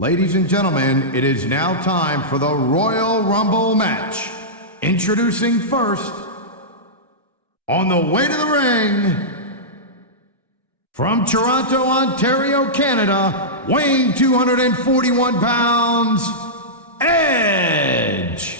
Ladies and gentlemen, it is now time for the Royal Rumble match. Introducing first, on the way to the ring, from Toronto, Ontario, Canada, weighing 241 pounds, Edge.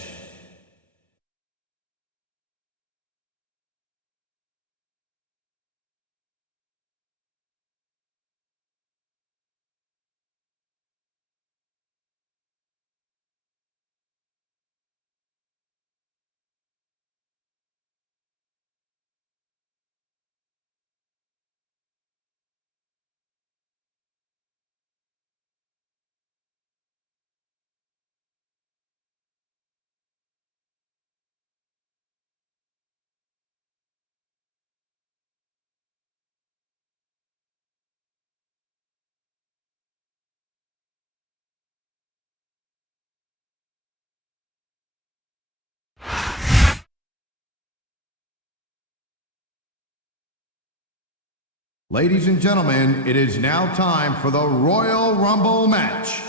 Ladies and gentlemen, it is now time for the Royal Rumble match.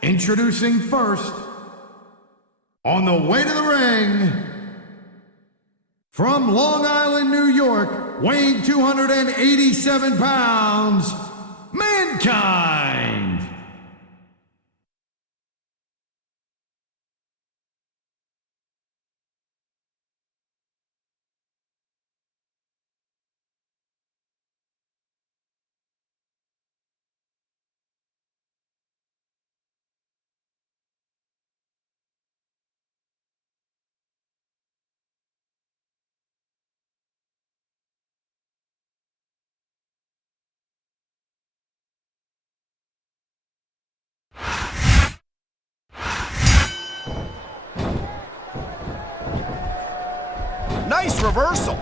Introducing first, on the way to the ring, from Long Island, New York, weighing 287 pounds, Mankind. Nice reversal.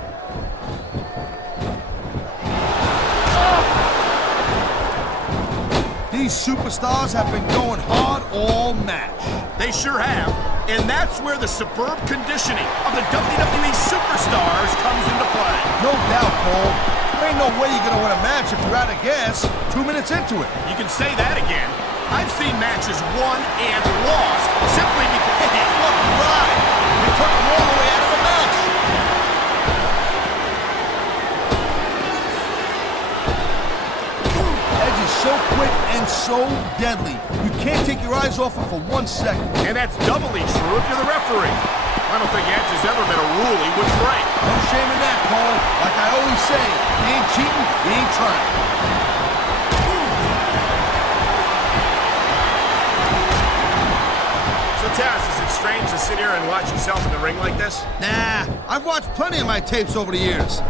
These superstars have been going hard all match. They sure have. And that's where the superb conditioning of the WWE superstars comes into play. No doubt, Cole. There ain't no way you're going to win a match if you're out of gas 2 minutes into it. You can say that again. I've seen matches won and lost simply because... Hey, look, right. They took them all the way out of the match. Edge is so quick and so deadly. You can't take your eyes off him for 1 second. And that's doubly true if you're the referee. I don't think Edge has ever been a rule he wouldn't break. No shame in that, Cole. Like I always say, he ain't cheating, he ain't trying. So, Taz, is it strange to sit here and watch yourself in the ring like this? Nah, I've watched plenty of my tapes over the years.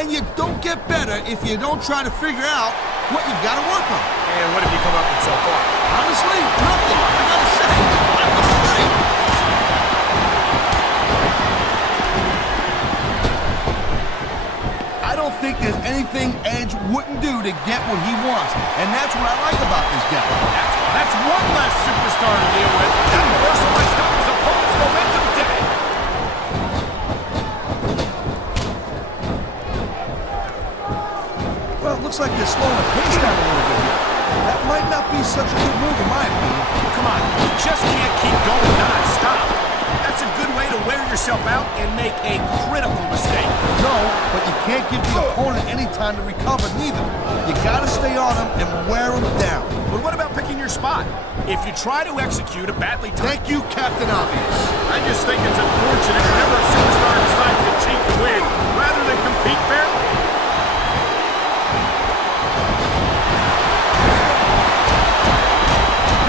And you don't get better if you don't try to figure out what you've got to work on. And what have you come up with so far? Honestly, nothing. I gotta say, I'm afraid. I don't think there's anything Edge wouldn't do to get what he wants. And that's what I like about this guy. That's one less superstar to deal with. That reversal might stop his opponent's momentum today. Well, it looks like they're slowing the pace down a little bit here. That might not be such a good move in my opinion. Come on, you just can't keep going non-stop. That's a good way to wear yourself out and make a critical mistake. No, but you can't give the opponent any time to recover neither. You gotta stay on him and wear him down. But what about picking your spot? If you try to execute a badly timed... Thank you, Captain Obvious. I just think it's unfortunate whenever a superstar decides to cheat to win, rather than compete fairly.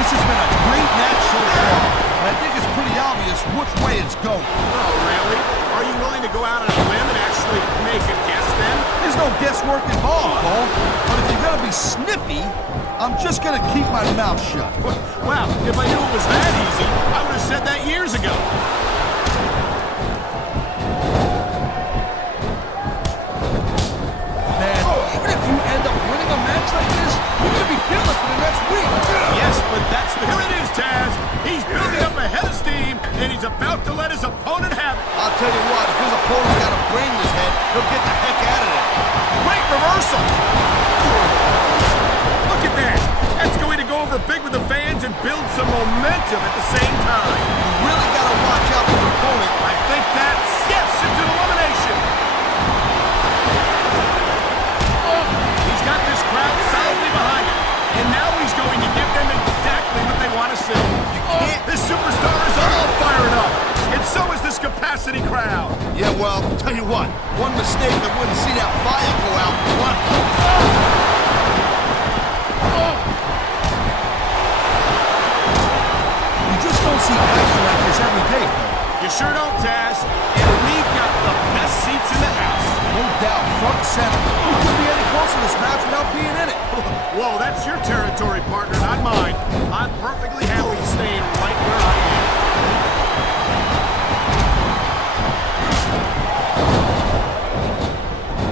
This has been a great match so far, and I think it's pretty obvious which way it's going. Oh, really? Are you willing to go out on a limb and actually make a guess then? There's no guesswork involved, Cole. But if you're gonna be snippy, I'm just gonna keep my mouth shut. Wow, if I knew it was that easy, I would have said that years ago. Man, even if you end up winning a match like this, you're gonna be feeling it for the next week. Yes, but that's the... Here it is, Taz. He's building up a head of steam, and he's about to let his opponent have it. I'll tell you what, if his opponent's got a brain in his head, he'll get the heck out of there. Great reversal. Look at that. That's going to go over big with the fans and build some momentum at the same time. You really got to watch out for your opponent. I think that's, yes, it's an elimination. He's got this crowd solidly behind him. And now he's going to give them exactly what they want to see. You can't. This superstar is all fired up. And so is this capacity crowd. Yeah, well, tell you what. One mistake, I wouldn't see that fire go out. What? You just don't see action like this every day, Cole. You sure don't, Taz. And we've got the best seats in the house. No doubt, front and center. Who could be any closer to this match without being in it? Whoa, that's your territory, partner, not mine. I'm perfectly happy staying right where I am.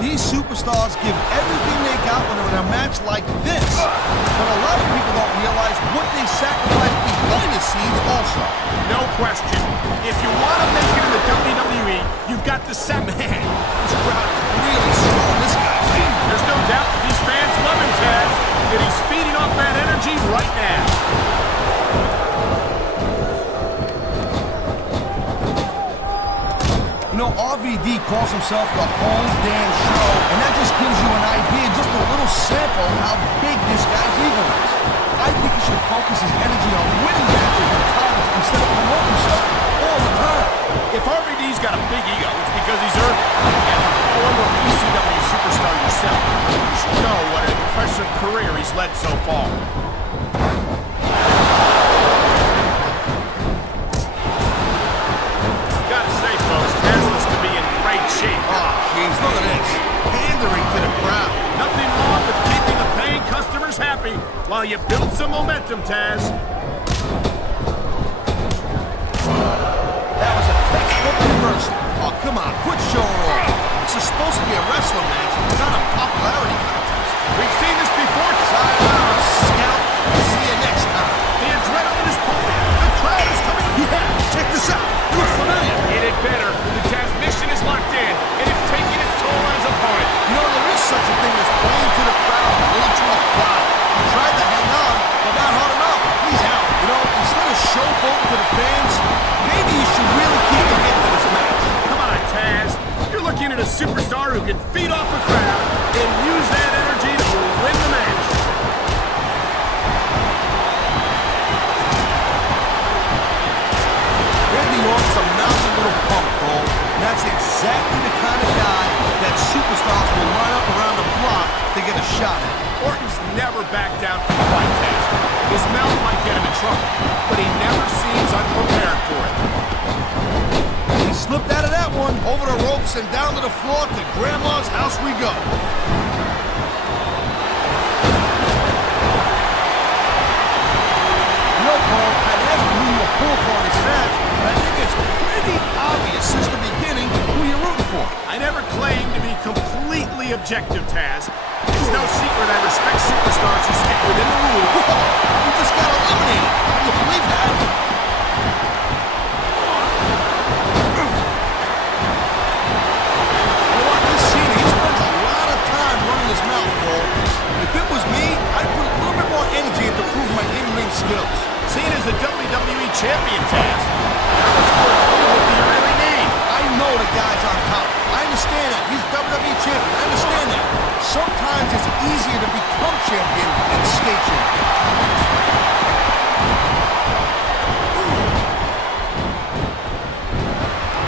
These superstars give everything they got when they're in a match like this. But a lot of people don't realize what they sacrifice behind the scenes also. No question. If you want to make it in the WWE, you've got to Man, this crowd is really strong. This guy's in. There's no doubt that these fans love him, Taz, and he's feeding off that energy right now. You know, RVD calls himself the home damn show, and that just gives you an idea, just a little sample of how big this guy's ego is. I think he should focus his energy on winning matches and titles instead of promoting himself all the time. If RVD's got a big ego, it's because he's earned it. As a former ECW superstar yourself, you should know what an impressive career he's led so far. Gotta say, folks, Taz looks to be in great shape. Oh, jeez, look at this. Pandering to the crowd. Nothing wrong with keeping the paying customers happy while you build some momentum, Taz. That was a textbook reversal. Oh, come on, quit showing off. This is supposed to be a wrestling match, not a popularity contest. We've seen this before. Sayonara, Scout. See you next time. The adrenaline is pumping. The crowd is coming. Yeah, check this out. You look familiar. It had better. The transmission is locked in, and it's taking its toll on his opponent. You know, there is such a thing as playing to the crowd, really to a crowd. He tried to hang on, but not hard enough. He's out. You know, instead of showboating to the fans, maybe you should really keep the hit to this match. Come on, Taz. You're looking at a superstar who can feed off a crowd and use that energy to win the match. Randy Orton's a mountain little punk, Cole. And that's exactly the kind of guy that superstars will line up around the block to get a shot at. Orton's never backed down from the fight, Taz. His mouth might get him in trouble, but he never seems unprepared for it. He slipped out of that one, over the ropes and down to the floor. To Grandma's house we go. No, Cole, I asked you who you were pulling for in this match, but I think it's pretty obvious since the beginning who you're rooting for. I never claimed to be completely objective, Taz. It's no secret I respect superstars who stick within the rules. Whoa, you just got eliminated. Can you believe that? You know what? This scene, he spends a lot of time running his mouth, Cole. If it was me, I'd put a little bit more energy into proving my in-ring skills. Seen as the WWE champion, Taz. How much more approval do you really need? I know the guy's on top. I understand that. He's WWE champion. I understand that. Sometimes it's easier to become champion than stay champion.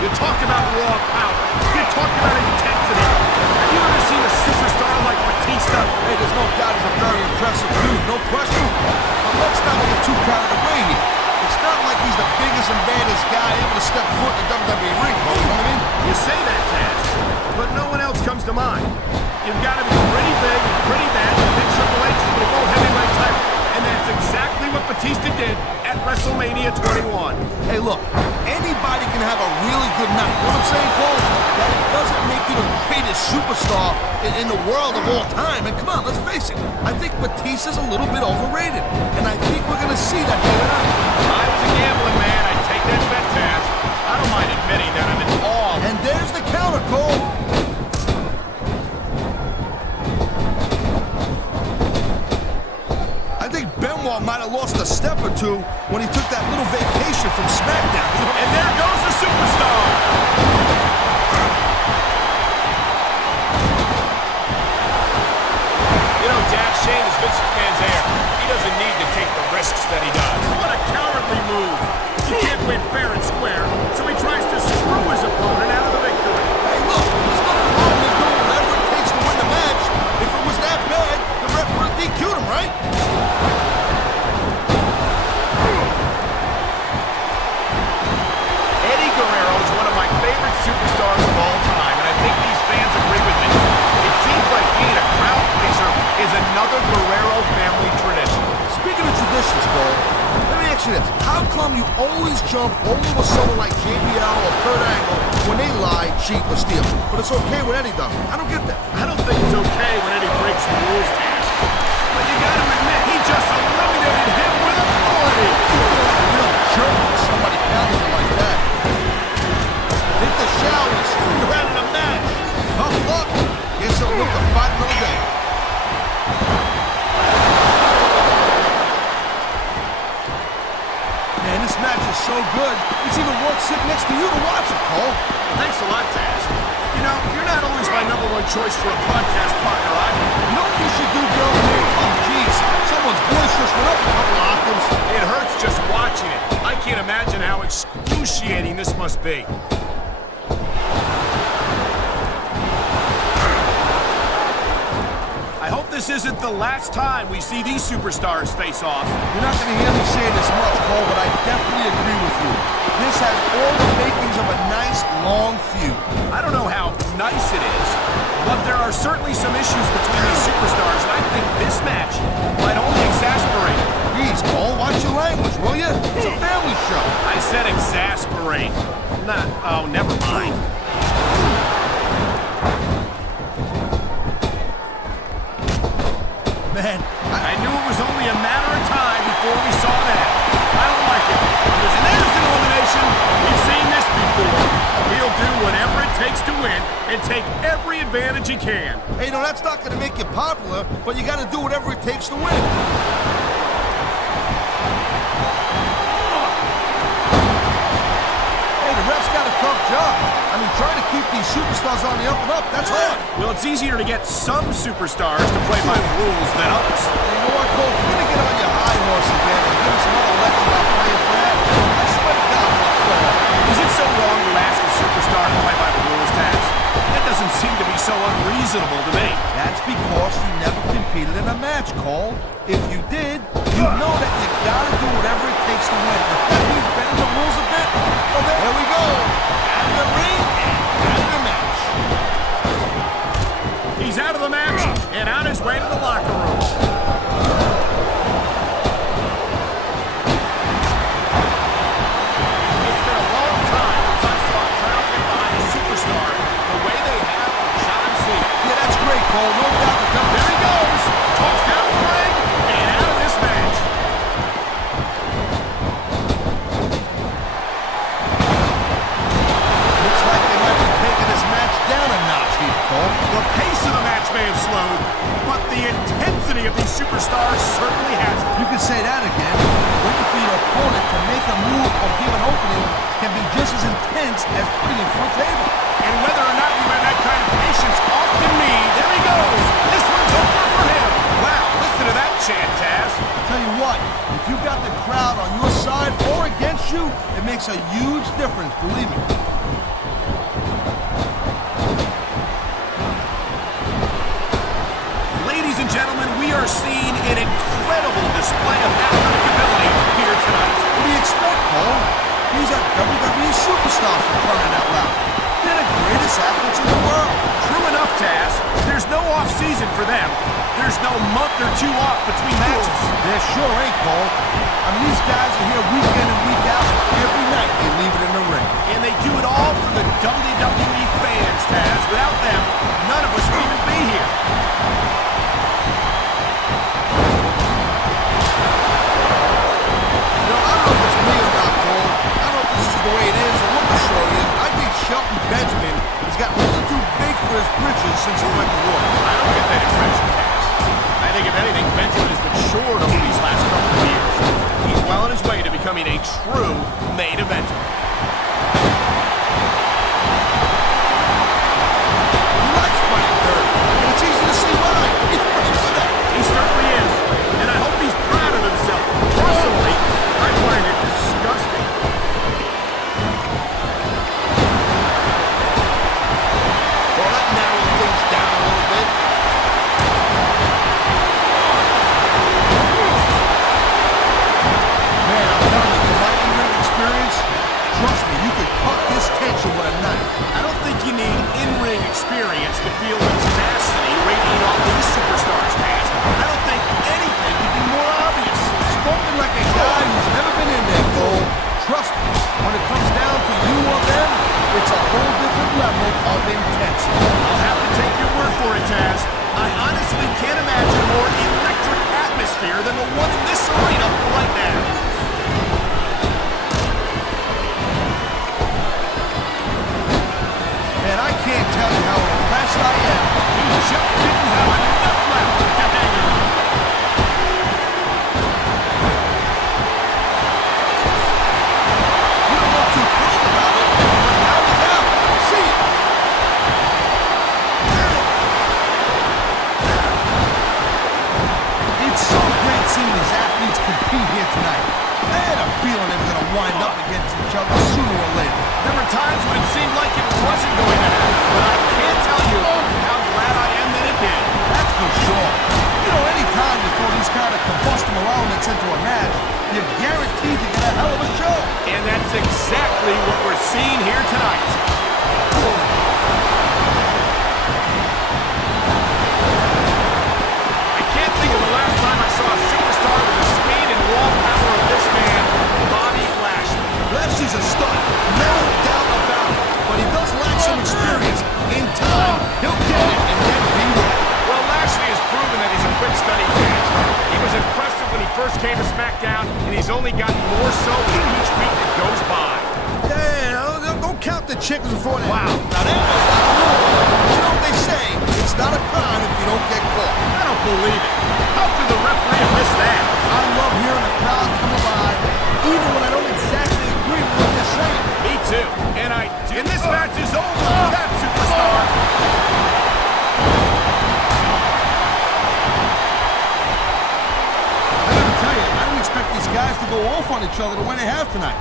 You talk about raw power. You talk about intensity. Have you ever seen a superstar like Batista? Hey, there's no doubt he's a very impressive dude, no question. But let's not get too carried away here. It's not like he's the biggest and baddest guy ever to step foot in the WWE ring, Cole, you know what I mean? You say that, Taz, but no one else comes to mind. You've got to be pretty big and pretty bad to pick Triple H for the World Heavyweight title. And that's exactly what Batista did at WrestleMania 21. Hey, look, anybody can have a really good night. You know what I'm saying, Cole? That doesn't make you the greatest superstar in the world of all time. And come on, let's face it. I think Batista's a little bit overrated. And I think we're going to see that here tonight. If I was a gambling man, I'd take that bet, Taz. I don't mind admitting that I'm in awe. And there's the counter, Cole. I think Benoit might have lost a step or two when he took that little vacation from SmackDown. And there goes the superstar. You know, Dad, Shane is Vince McMahon's heir. He doesn't need to take the risks that he does. What a cowardly move. He can't win fair and square, so he tries to screw his opponent out of the victory. Hey, look, there's nothing wrong with doing whatever it takes to win the match. If it was that bad, the ref would have DQ'd him, right? Eddie Guerrero is one of my favorite superstars of all time, and I think these fans agree with me. It seems like being a crowd pleaser is another Guerrero family tradition. Speaking of traditions, Cole, let me ask you this. How come you always jump all over someone like JBL or Kurt Angle when they lie, cheat, or steal? But it's okay when Eddie does it. I don't get that. I don't think it's okay when Eddie breaks the rules, Dan. But you gotta admit, he just eliminated him with authority. Real jerk when somebody counters you like that. Hit the showers. You're out of the match. Tough luck. Guess he'll look to fight another day. Man, this match is so good, it's even worth sitting next to you to watch it, Cole. Thanks a lot, Taz. You know, you're not always my #1 choice for a podcast partner, either. You know what you should do, Bill? Oh, jeez. Someone's voice just went up a couple of octaves. It hurts just watching it. I can't imagine how excruciating this must be. I hope this isn't the last time we see these superstars face off. You're not going to hear me say this much, Cole, but I definitely agree with you. This has all the makings of a nice, long feud. I don't know how nice it is, but there are certainly some issues between these superstars, and I think this match might only exasperate it. Please, Cole, watch your language, will you? It's a family show. I said exasperate. Not, oh, never mind. Man, I knew it was only a matter of time before we saw that. I don't like it. And there's an elimination. We've seen this before. He'll do whatever it takes to win and take every advantage he can. hey, no, that's not going to make you popular, but you got to do whatever it takes to win. Hey, the ref's got a tough job. I mean, trying to keep these superstars on the up and up, that's hard. Well, it's easier to get some superstars to play by the rules than others. You know what, Cole? If you're going to get on your high horse again and give us another lecture about playing fair, I swear to God, we'll throw up. Is it so wrong to ask a superstar to play by the rules, Taz? That doesn't seem to be so unreasonable to me. That's because you never competed in a match, Cole. If you did, you know that you gotta do whatever it takes to win. If that means bending the rules a bit, well, there we go. Out of the ring and out of the match. He's out of the match and on his way to the locker room. It's been a long time since I saw a crowd get behind a superstar the way they have on John Cena. Yeah, that's great, Cole. No doubt that There he goes. Talks down the ring and out of this match. looks like they might be taking this match down a notch here, Cole. The pace of the match may have slowed, but the intensity of these superstars certainly hasn't. You can say that again. Waiting for your opponent to make a move or give an opening can be just as intense as putting it through a table. And whether or not you have that kind of patience often means, there he goes. This one's over for him. Wow, listen to that chant, Taz. Tell you what, if you got the crowd on your side or against you, it makes a huge difference, believe me. Ladies and gentlemen, we are seeing an incredible display of athletic ability here tonight. What do you expect, Cole? He's a WWE superstar for crying out loud. They're the greatest athletes in the world. True enough, Taz. There's no off-season for them. There's no month or two off between matches. There sure ain't, Cole. I mean, these guys are here week in and week out. Every night they leave it in the ring. And they do it all for the WWE fans, Taz. Without them, none of us would even be here. You know, I don't know if it's me or not, Cole. I don't know if this is the way it is or what the story is. I think Shelton Benjamin has gotten a little too big for his britches since he went to war. I don't get that impression, Taz. I think, if anything, Benjamin has matured over these last couple of years. He's well on his way to becoming a true main eventer. He likes fighting dirt, and it's easy to see why. He's pretty good at it. He certainly is, and I hope he's proud of himself. Personally, I find it disgusting. Well, that narrowed things down a little bit. Man, I'm telling you, from my in-ring experience, trust me, you could cut this tension with a knife. I don't think you need in-ring experience to feel the tenacity radiating off these superstars, Taz. I don't think anything could be more obvious. Spoken like a guy who's never been in there, Cole. Trust me, when it comes down to you or them, it's a whole different level of intensity. I'll have to take your word for it, Taz. I honestly can't imagine a more electric atmosphere than the one in this arena right now. Man, I can't tell you how impressed I am. He just didn't have enough left to hang on. You don't look too thrilled about it, but now he's out. See it. It's so great seeing these athletes compete here tonight. I had a feeling they were going to wind up against each other sooner or later. There were times when it seemed like it wasn't going to happen, but I can't tell you how glad I am that it did. That's for sure. You know, any time you throw these kind of combustible elements into a match, you're guaranteed to get a hell of a show. And that's exactly what we're seeing here tonight. I can't think of the last time I saw a superstar with the speed and raw power of this man, Bobby Lashley. Lashley's a stud, no doubt about it. But he does lack some experience. In time, he'll get it and then be ready. Well, Lashley has proven that he's a quick study catch. He was impressive when he first came to SmackDown, and he's only gotten more so with each week that goes by. Yeah, don't count the chickens before they... Wow. Now that was not a rule. You know what they say, it's not a crime if you don't get caught. I don't believe it. How could the referee have missed that? I love hearing the crowd come alive, even when I don't exactly agree with what they're saying. Me too. And this match is over for that superstar. I gotta tell you, I didn't expect these guys to go off on each other the way they have tonight.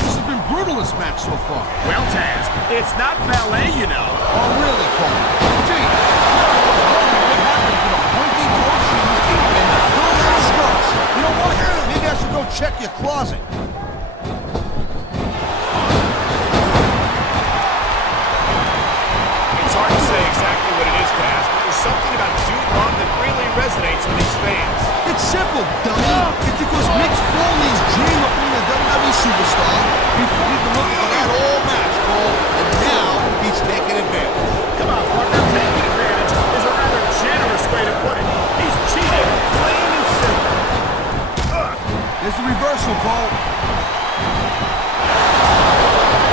This has been brutal, this match so far. Well, Taz, it's not ballet, you know. Oh, really, Cole? Gee, what happened to the pointy toe shoes and the full-out skirts? You know what? Maybe I should go check your closet. It's hard to say exactly what it is, Taz, but there's something about Dude Love that really resonates with these fans. It's simple, dummy. It's because Mick Foley's dream of being a WWE superstar before he could look for that all match, Cole, and now he's taking advantage. Come on, partner, taking advantage is a rather generous way to put it. He's cheating, plain and simple. There's the reversal, Cole.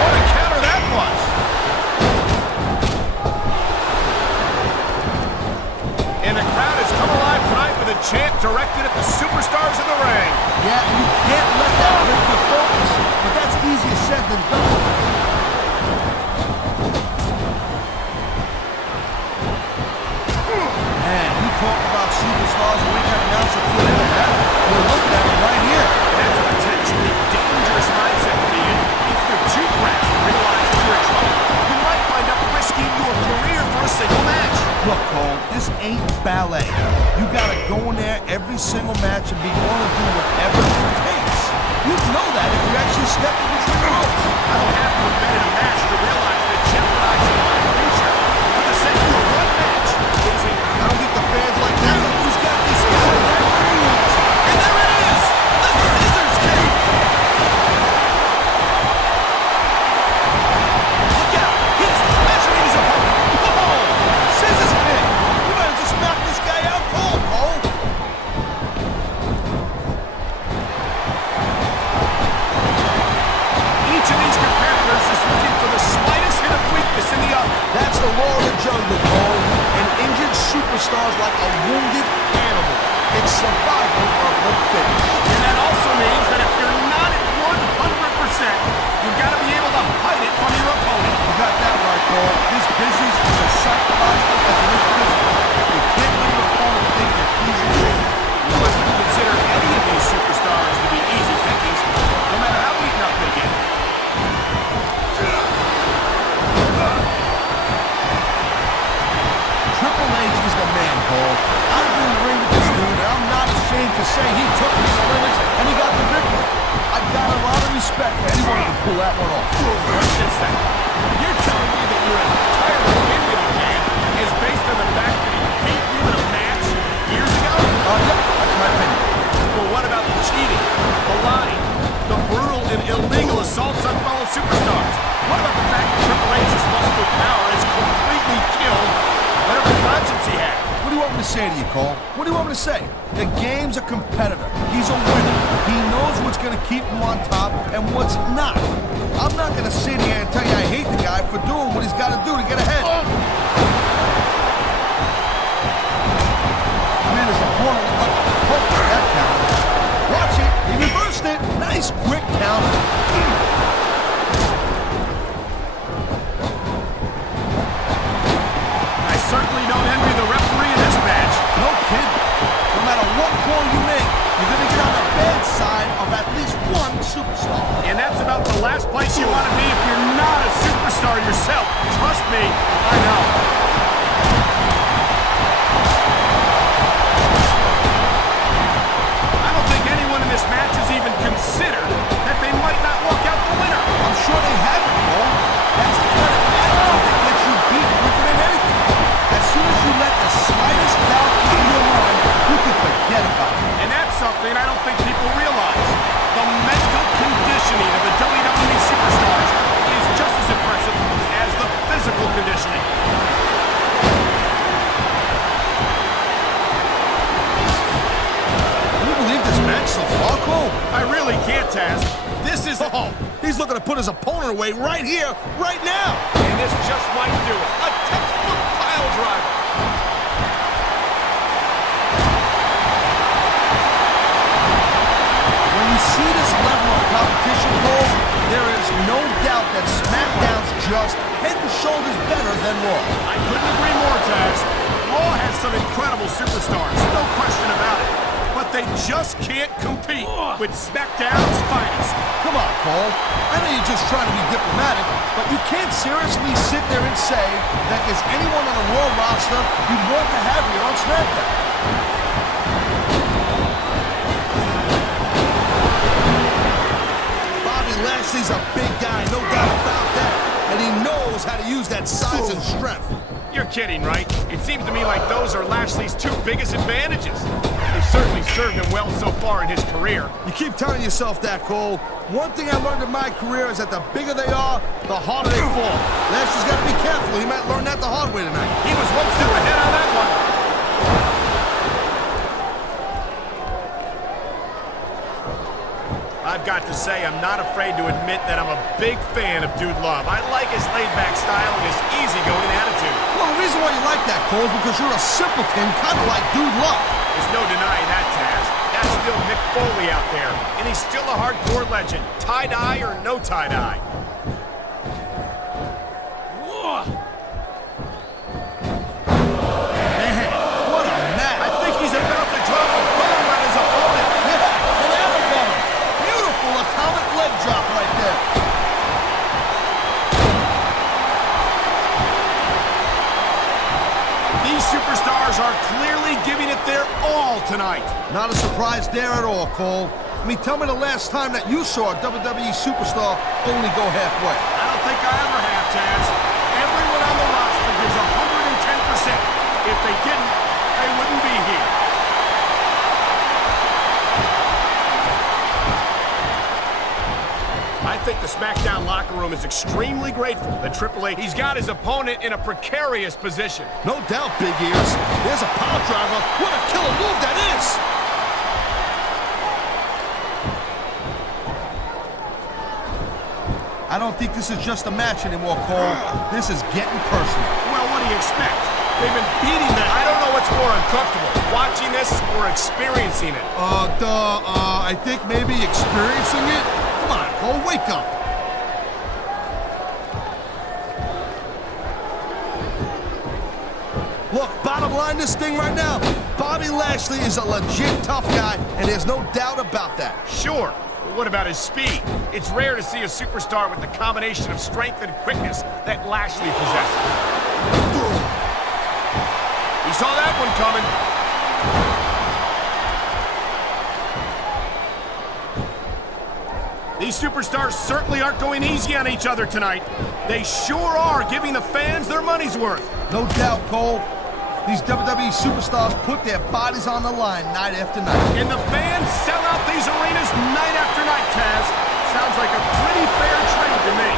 What a counter that was. And the crowd has come alive tonight with a chant directed at the superstars in the ring. Yeah, and you can't let that break your focus, but that's easier said than done. Man, you talk about superstars and we can announce a few in that. We're looking at them right here. That's a potentially dangerous mindset to be in. If you're too cracked to realize that you're in trouble, you might wind up risking your career for a single match. Look, Cole, this ain't ballet. You gotta go in there every single match and be willing to do whatever it takes. You'd know that if you actually stepped into the ropes. I don't have to have been in a match to realize that jeopardizing my future for the sake of one match is a... I don't think the fans like that. Who's got this guy? And there it is! The scissors kick! Look out! He's measuring his opponent! Whoa! Scissors kick! You might have just knocked this guy out cold, Cole. Each of these competitors is looking for the slightest hint of weakness in the other. That's the law of the jungle, Cole. And injured superstars like a wounded animal. It's survival of the fittest. And that also means that if you're not at 100%, you've got to be able to hide it from your opponent. You got that right, Cole. This business is as psychological as it is physical. You can't let your opponent think you're easy to hit. You wouldn't consider any of these superstars to be easy pickings, no matter how beaten up they get. Triple H is the man, Cole. I've been in the ring with this dude, and I'm not ashamed to say he took me to the limits, and he got the victory. I've got a lot of respect for anyone who can pull that one off. What's this thing? You're telling me that your entire opinion of man is based on the fact that he beat you in a match years ago? Yeah, that's my opinion. Well, what about the cheating, the lying, the brutal and illegal assaults on fellow superstars? What about the fact that Triple H's lust for power has completely killed whatever conscience he had? What do you want me to say to you, Cole? What do you want me to say? The game's a competitor. He's a winner. He knows what's going to keep him on top and what's not. I'm not going to sit here and tell you I hate the guy for doing what he's got to do to get ahead. Man, his opponent looked like a punk with that count. Watch it. He reversed it. Nice quick count. I certainly don't envy the referee in this match. No kidding. No matter what call you make, you're going to get on the bad side of at least one superstar. And that's about the last place you want to be if you're not a superstar yourself. Trust me, I know. I don't think anyone in this match has even considered that they might not walk out the winner. I'm sure they haven't, Cole. That's the kind of attitude that gets you beat quicker than anything. As soon as you let the slightest doubt into your mind, you can forget about it. And that's something I don't think people realize. The mental conditioning of the WWE superstars is just as impressive as the physical conditioning. Can you believe this match so far, Cole? I really can't, Taz. This is... Oh, he's looking to put his opponent away right here, right now. And this just might do it. A textbook pile driver. When you see this level of competition, Cole, there is no doubt that SmackDown's just head and shoulders better than Raw. I couldn't agree more, Taz. Raw has some incredible superstars, no question about it. But they just can't compete with SmackDown's finest. Come on, Cole. I know you're just trying to be diplomatic, but you can't seriously sit there and say that there's anyone on the Raw roster you'd want to have here on SmackDown. Bobby Lashley's a big guy, no doubt about that. And he knows how to use that size and strength. You're kidding, right? It seems to me like those are Lashley's two biggest advantages. They've certainly served him well so far in his career. You keep telling yourself that, Cole. One thing I learned in my career is that the bigger they are, the harder they fall. Lashley's got to be careful. He might learn that the hard way tonight. He was one step ahead on that one. I've got to say, I'm not afraid to admit that I'm a big fan of Dude Love. I like his laid-back style and his easygoing attitude. Well, the reason why you like that, Cole, is because you're a simpleton, kind of like Dude Love. There's no denying that, Taz. That's still Mick Foley out there, and he's still a hardcore legend. Tie-dye or no tie-dye. Man, what a match. I think he's about to drop a bomb on his opponent. Yeah, an apple bomb. Beautiful atomic leg drop right there. These superstars are clearly giving it their all tonight. Not a surprise there at all, Cole. I mean, tell me the last time that you saw a WWE superstar only go halfway. I don't think I ever have, Taz. Everyone on the roster gives 110%. If they didn't, they wouldn't be here. I think the SmackDown locker room is extremely grateful that Triple H, he's got his opponent in a precarious position. No doubt, Big Ears. There's a power driver. What a killer move that is! I don't think this is just a match anymore, Cole. This is getting personal. Well, what do you expect? They've been beating them. I don't know what's more uncomfortable, watching this or experiencing it. I think maybe experiencing it. Come on, Cole, wake up. Look, bottom line, this thing right now, Bobby Lashley is a legit tough guy, and there's no doubt about that. Sure, but what about his speed? It's rare to see a superstar with the combination of strength and quickness that Lashley possesses. He saw that one coming. These superstars certainly aren't going easy on each other tonight. They sure are giving the fans their money's worth. No doubt, Cole. These WWE superstars put their bodies on the line night after night. And the fans sell out these arenas night after night, Taz. Sounds like a pretty fair trade to me.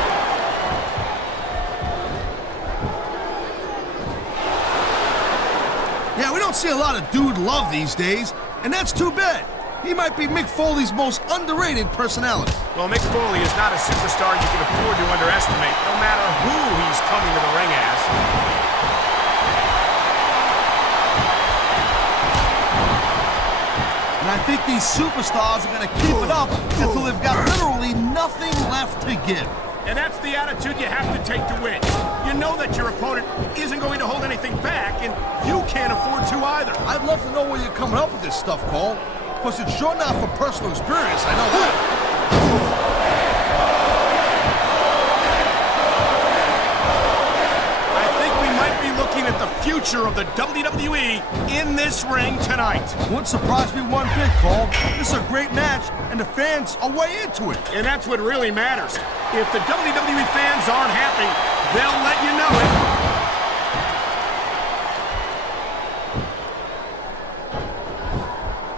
Yeah, we don't see a lot of dude love these days, and that's too bad. He might be Mick Foley's most underrated personality. Well, Mick Foley is not a superstar you can afford to underestimate, no matter who he's coming to the ring as. And I think these superstars are going to keep it up until they've got literally nothing left to give. And that's the attitude you have to take to win. You know that your opponent isn't going to hold anything back, and you can't afford to either. I'd love to know where you're coming up with this stuff, Cole. Because it's sure not for personal experience, I know that. I think we might be looking at the future of the WWE in this ring tonight. Wouldn't surprise me one bit, Cole. This is a great match, and the fans are way into it. And that's what really matters. If the WWE fans aren't happy, they'll let you know it.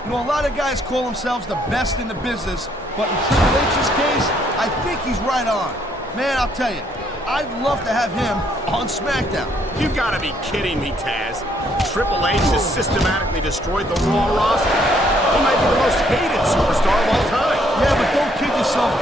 You know, a lot of guys call themselves the best in the business, but in Triple H's case, I think he's right on. Man, I'll tell you, I'd love to have him on SmackDown. You've got to be kidding me, Taz. Triple H has systematically destroyed the Raw roster. He might be the most hated superstar of all time. Yeah, but don't kid yourself.